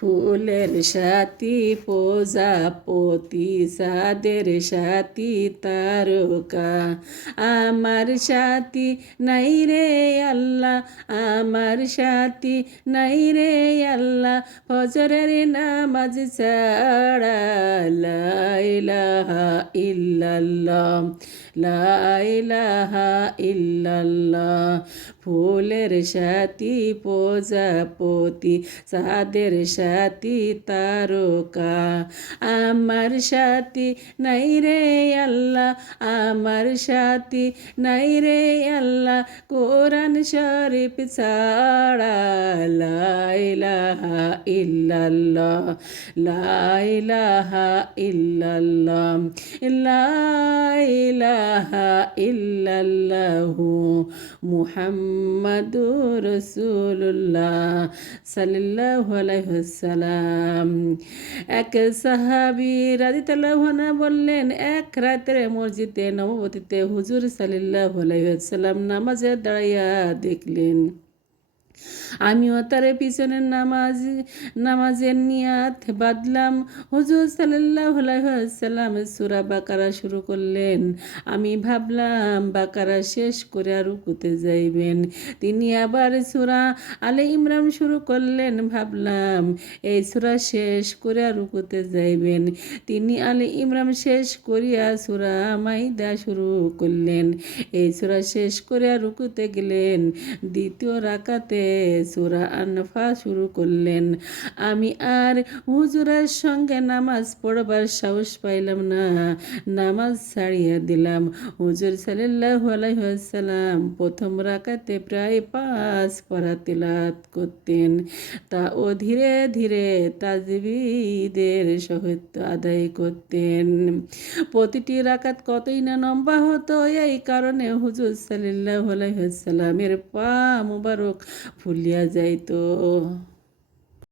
ফুলের সাথী প্রজাপতি সাদের সাথী, তারকা। আমার সাথী নাই রে আল্লাহ, আমার সাথী নাই রে আল্লাহ। ফজরের নামাজ ছাড়া লাইলাহা ইল্লাল্লাহ লাইলাহা ইল্লাল্লাহ। ফুলের সাথী প্রজাপতি সাদের সাথী তারকা। আমার সাথী নাই রে আল্লাহ, আমার সাথী নাই রে আল্লাহ। কোরআন শরীফ ছাড়া লাইলাহা ইল্লাল্লাহ লাইলাহা ইল্লাল্লাহ লাইলাহা ইল্লাল্লাহু মুহাম্মাদুর রাসূলুল্লাহ সাল্লাল্লাহু আলাইহি ওয়াসাল্লাম এক সাহাবি রাজি আনহু বললেন, এক রাতের মসজিদে নববতীতে হুজুর আলাইহি ওয়াসাল্লাম নামাজে দাঁড়াইয়া দেখলেন। আমিও তার পিছনের নামাজ, নামাজের নিয়াত বাদলাম। হুজুর সাল্লাহ সাল্লাম সুরা বাকারা শুরু করলেন। আমি ভাবলাম, বাকারা শেষ করে আর রুকুতে যাইবেন। তিনি আবার সুরা আলে ইমরান শুরু করলেন। ভাবলাম, এই সুরা শেষ করে আর রুকুতে যাইবেন। তিনি আলে ইমরান শেষ করিয়া সুরা মাইদা শুরু করলেন। এই সুরা শেষ করে আর রুকুতে গেলেন। দ্বিতীয় রাকাতে সুরা আনফা শুরু করলেন। আমি আর হুজুরের সঙ্গে নামাজ পড়বার সাহস পাইলাম না। নামাজ দিলাম। হুজুর প্রথম রাকাতে প্রায় পাঁচ পড়া তিলাত করতেন। তা ও ধীরে ধীরে তাজবিদের সহিত আদায় করতেন। প্রতিটি রাকাত কতই না লম্বা হতো, এই কারণে হুজুর সাল্লাহ আলাইসাল্লামের পা মুবারক ফুলিয়া যাইতো।